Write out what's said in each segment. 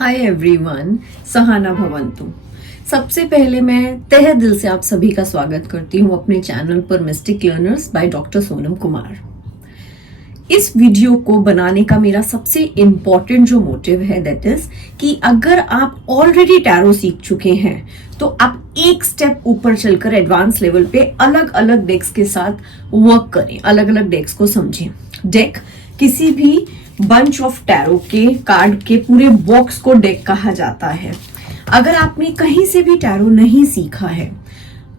Hi everyone, Sahana भवंतु। सबसे पहले मैं तहे दिल से आप सभी का स्वागत करती हूँ अपने चैनल पर mistake learners by doctor Sonam Kumar. इस वीडियो को बनाने का मेरा सबसे इम्पोर्टेंट जो मोटिव है दैट इज कि अगर आप ऑलरेडी टैरो सीख चुके हैं तो आप एक स्टेप ऊपर चलकर एडवांस लेवल पे अलग अलग डेक्स के साथ वर्क करें, अलग अलग डेक्स को समझें। डेक किसी भी बंच ऑफ टैरो के कार्ड के पूरे बॉक्स को डेक कहा जाता है। अगर आपने कहीं से भी टैरो नहीं सीखा है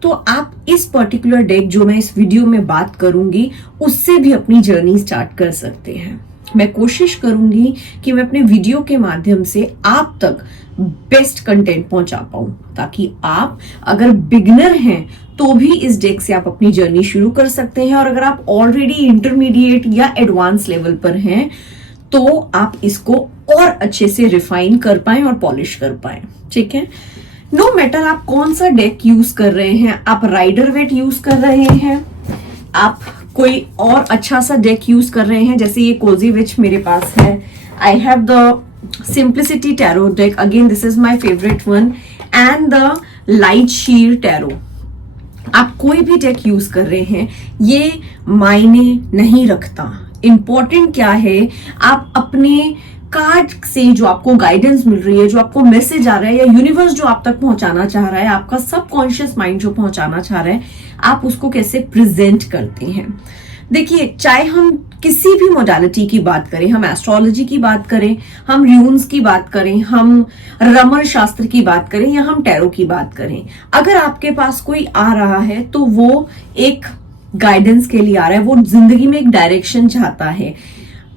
तो आप इस पर्टिकुलर डेक जो मैं इस वीडियो में बात करूंगी उससे भी अपनी जर्नी स्टार्ट कर सकते हैं। मैं कोशिश करूंगी कि मैं अपने वीडियो के माध्यम से आप तक बेस्ट कंटेंट पहुंचा पाऊं, ताकि आप अगर बिगिनर हैं तो भी इस डेक से आप अपनी जर्नी शुरू कर सकते हैं, और अगर आप ऑलरेडी इंटरमीडिएट या एडवांस लेवल पर हैं तो आप इसको और अच्छे से रिफाइन कर पाएं और पॉलिश कर पाएं। ठीक है, नो मैटर आप कौन सा डेक यूज कर रहे हैं, आप राइडर वेट यूज कर रहे हैं, आप कोई और अच्छा सा डेक यूज कर रहे हैं, जैसे ये कोजी विच मेरे पास है। I have the simplicity tarot deck, again this is my favourite one, and the light seer tarot. आप कोई भी डेक यूज कर रहे हैं ये मायने नहीं रखता। इंपॉर्टेंट क्या है, आप अपने कार्ड से जो आपको गाइडेंस मिल रही है, जो आपको मैसेज आ रहा है, या यूनिवर्स जो आप तक पहुंचाना चाह रहा है, आपका सबकॉन्शियस माइंड जो पहुंचाना चाह रहा है, आप उसको कैसे प्रेजेंट करते हैं। देखिए, चाहे हम किसी भी मोडालिटी की बात करें, हम एस्ट्रोलॉजी की बात करें, हम र्यून्स की बात करें, हम रमन शास्त्र की बात करें, या हम टैरो की बात करें, अगर आपके पास कोई आ रहा है तो वो एक गाइडेंस के लिए आ रहा है, वो जिंदगी में एक डायरेक्शन चाहता है।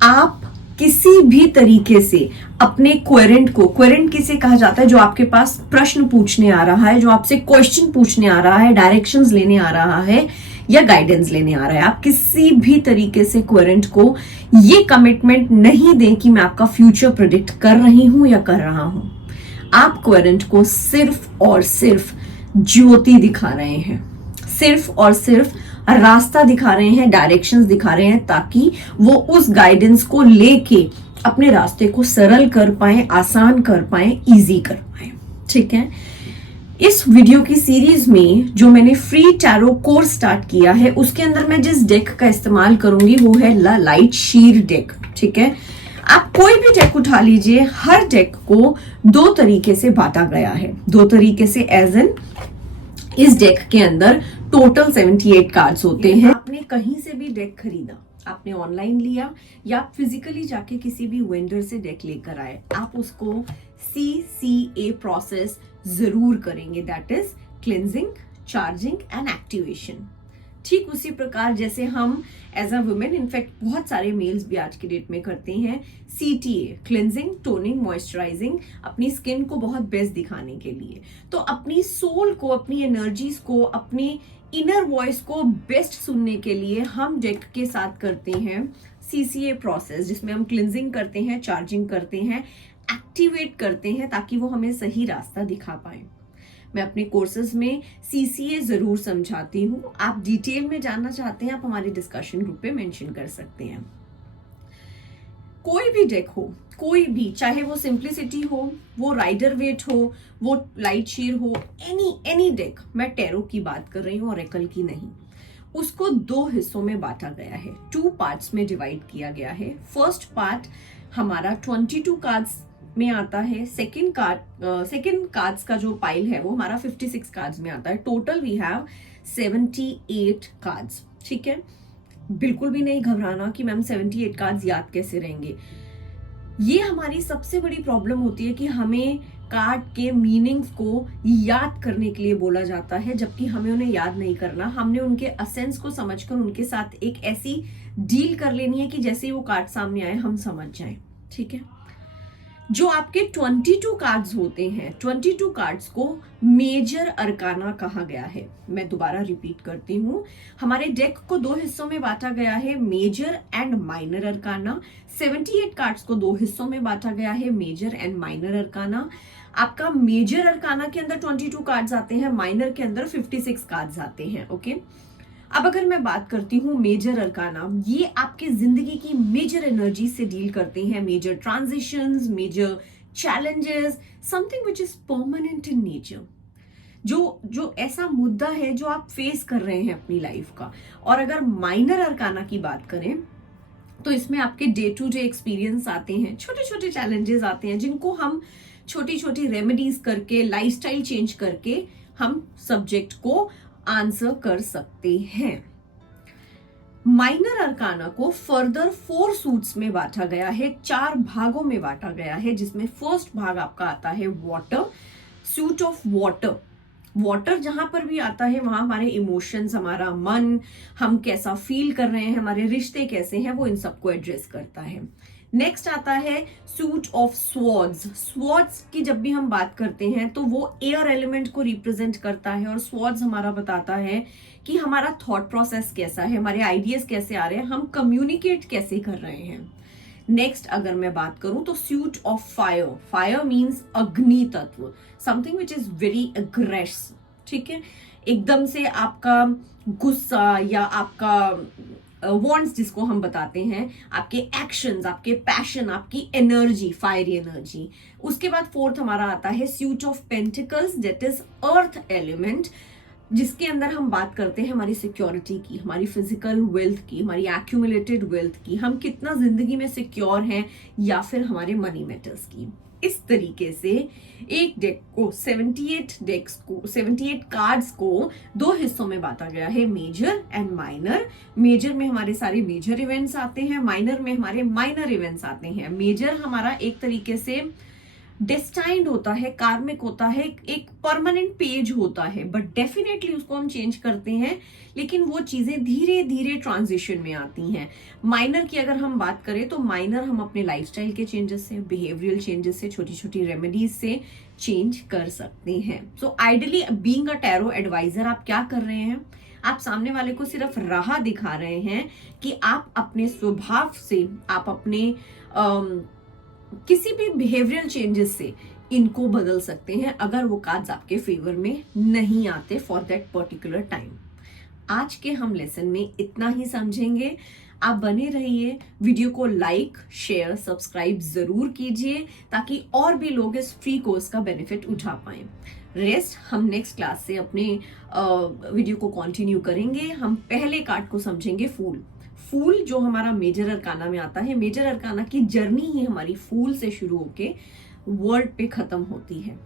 आप किसी भी तरीके से अपने क्वेरेंट किसे कहा जाता है, जो आपके पास प्रश्न पूछने आ रहा है, जो आपसे क्वेश्चन पूछने आ रहा है, डायरेक्शंस लेने आ रहा है या गाइडेंस लेने आ रहा है, आप किसी भी तरीके से क्वेरेंट को ये कमिटमेंट नहीं दें कि मैं आपका फ्यूचर प्रेडिक्ट कर रही हूं या कर रहा हूं। आप क्वेरेंट को सिर्फ और सिर्फ ज्योति दिखा रहे हैं, सिर्फ और सिर्फ रास्ता दिखा रहे हैं, डायरेक्शंस दिखा रहे हैं, ताकि वो उस गाइडेंस को लेके अपने रास्ते को सरल कर पाए, आसान कर पाए, इजी कर पाए। ठीक है, इस वीडियो की सीरीज में जो मैंने फ्री टैरो कोर्स स्टार्ट किया है उसके अंदर मैं जिस डेक का इस्तेमाल करूंगी वो है लाइट शीर डेक। ठीक है, आप कोई भी डेक उठा लीजिए, हर डेक को दो तरीके से बांटा गया है, दो तरीके से, एज एन इस डेक के अंदर टोटल 78 कार्ड्स होते हैं। आपने कहीं से भी डेक खरीदा, आपने ऑनलाइन लिया या आप फिजिकली जाके किसी भी वेंडर से डेक लेकर आए, आप उसको CCA प्रोसेस जरूर करेंगे, that is cleansing, charging and activation. ठीक उसी प्रकार जैसे हम एज अ वुमेन, इनफैक्ट बहुत सारे मेल्स भी आज की डेट में करते हैं, CTA क्लिनजिंग, टोनिंग, मॉइस्चराइजिंग, अपनी स्किन को बहुत बेस्ट दिखाने के लिए। तो अपनी सोल को, अपनी एनर्जीज को, अपनी इनर वॉइस को बेस्ट सुनने के लिए हम डेक के साथ करते हैं CCA प्रोसेस, जिसमें हम क्लिनजिंग करते हैं, चार्जिंग करते हैं, एक्टिवेट करते हैं, ताकि वो हमें सही रास्ता दिखा पाए। मैं अपने कोर्सेज में CCA जरूर समझाती हूँ। आप डिटेल में जानना चाहते हैं, आप हमारे डिस्कशन ग्रुप पे मेंशन कर सकते हैं। कोई भी डेक हो, कोई भी, चाहे वो सिंप्लिसिटी हो, वो राइडर वेट हो, वो लाइट शीर हो, एनी डेक, मैं टैरो की बात कर रही हूँ, ऑरेकल की नहीं, उसको दो हिस्सों में बांटा गया है, 2 पार्ट्स में डिवाइड किया गया है। फर्स्ट पार्ट हमारा 22 कार्ड्स में आता है, सेकंड कार्ड्स का जो पाइल है वो हमारा 56 कार्ड्स में आता है। Total we have 78 cards. ठीक है, बिल्कुल भी नहीं घबराना कि मैम 78 कार्ड्स याद कैसे रहेंगे। ये हमारी सबसे बड़ी प्रॉब्लम होती है कि हमें कार्ड के मीनिंग्स को याद करने के लिए बोला जाता है, जबकि हमें उन्हें याद नहीं करना। हमने उनके असेंस को समझकर उनके साथ एक ऐसी डील कर लेनी है कि जैसे ही वो कार्ड सामने आए हम समझ जाएं। ठीक है, जो आपके 22 कार्ड्स होते हैं, 22 कार्ड्स को मेजर अरकाना कहा गया है। मैं दोबारा रिपीट करती हूँ, हमारे डेक को दो हिस्सों में बांटा गया है, major and minor arcana. 78 cards को दो हिस्सों में बांटा गया है, मेजर एंड माइनर अरकाना। आपका मेजर अरकाना के अंदर 22 कार्ड्स आते हैं, माइनर के अंदर 56 कार्ड्स आते हैं। ओके, अब अगर मैं बात करती हूँ मेजर अरकाना, ये आपके जिंदगी की मेजर एनर्जी से डील करते हैं, major transitions, major challenges, something which is permanent in nature. जो ऐसा मुद्दा है जो आप फेस कर रहे हैं अपनी लाइफ का. और अगर माइनर अरकाना की बात करें तो इसमें आपके डे टू डे एक्सपीरियंस आते हैं, छोटे छोटे चैलेंजेस आते हैं जिनको हम छोटी छोटी रेमेडीज करके, लाइफस्टाइल चेंज करके हम सब्जेक्ट को आंसर कर सकते हैं. माइनर अरकाना को फर्दर 4 सूट्स में बांटा गया है, 4 भागों में बांटा गया है, जिसमें फर्स्ट भाग आपका आता है water, suit of water. Water जहां पर भी आता है वहां हमारे इमोशंस, हमारा मन, हम कैसा फील कर रहे हैं, हमारे रिश्ते कैसे हैं, वो इन सबको एड्रेस करता है. नेक्स्ट आता है सूट ऑफ स्वॉर्ड्स. स्वॉर्ड्स की जब भी हम बात करते हैं तो वो एयर एलिमेंट को रिप्रेजेंट करता है, और स्वॉर्ड्स हमारा बताता है कि हमारा थॉट प्रोसेस कैसा है, हमारे आइडियाज कैसे आ रहे हैं, हम कम्युनिकेट कैसे कर रहे हैं. नेक्स्ट अगर मैं बात करूं तो suit of fire. Fire means अग्नि तत्व, something which is very aggressive. ठीक है, एकदम से आपका गुस्सा या आपका वांट्स जिसको हम बताते हैं, आपके एक्शंस, आपके पैशन, आपकी एनर्जी, फायरी एनर्जी. उसके बाद फोर्थ हमारा आता है suit of pentacles, that is earth element, जिसके अंदर हम बात करते हैं हमारी सिक्योरिटी की, हमारी फिजिकल वेल्थ की, हमारी एक्यूमुलेटेड वेल्थ की, हम कितना जिंदगी में सिक्योर हैं, या फिर हमारे मनी मैटर्स की. इस तरीके से एक डेक को 78 कार्ड्स को 2 हिस्सों में बांटा गया है, मेजर एंड माइनर. मेजर में हमारे सारे मेजर इवेंट्स आते हैं, माइनर में हमारे माइनर इवेंट्स आते हैं. मेजर हमारा एक तरीके से डेस्टाइन्ड होता है, कार्मिक होता है, एक परमानेंट पेज होता है, बट डेफिनेटली उसको हम चेंज करते हैं, लेकिन वो चीजें धीरे धीरे ट्रांजिशन में आती हैं. माइनर की अगर हम बात करें तो माइनर हम अपने लाइफस्टाइल के चेंजेस से, बिहेवियरल चेंजेस से, छोटी छोटी रेमेडीज से चेंज कर सकते हैं. So ideally being a tarot advisor आप क्या कर रहे हैं, आप सामने वाले को सिर्फ राह दिखा रहे हैं कि आप अपने स्वभाव से, आप अपने किसी भी बिहेवियरल चेंजेस से इनको बदल सकते हैं अगर वो कार्ड्स आपके फेवर में नहीं आते फॉर दैट पर्टिकुलर टाइम. आज के हम लेसन में इतना ही समझेंगे. आप बने रहिए, वीडियो को लाइक, शेयर, सब्सक्राइब जरूर कीजिए ताकि और भी लोग इस फ्री कोर्स का बेनिफिट उठा पाए. रेस्ट हम नेक्स्ट क्लास से अपने वीडियो को कंटिन्यू करेंगे. हम पहले कार्ड को समझेंगे फूल. फूल जो हमारा मेजर अरकाना में आता है, मेजर अरकाना की जर्नी ही हमारी फूल से शुरू होके वर्ल्ड पे खत्म होती है.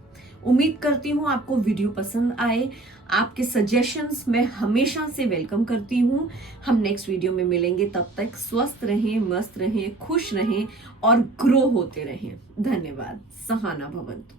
उम्मीद करती हूँ आपको वीडियो पसंद आए. आपके सजेशंस मैं हमेशा से वेलकम करती हूँ. हम नेक्स्ट वीडियो में मिलेंगे, तब तक स्वस्थ रहें, मस्त रहें, खुश रहें और ग्रो होते रहें. धन्यवाद. सहाना भवन्तु.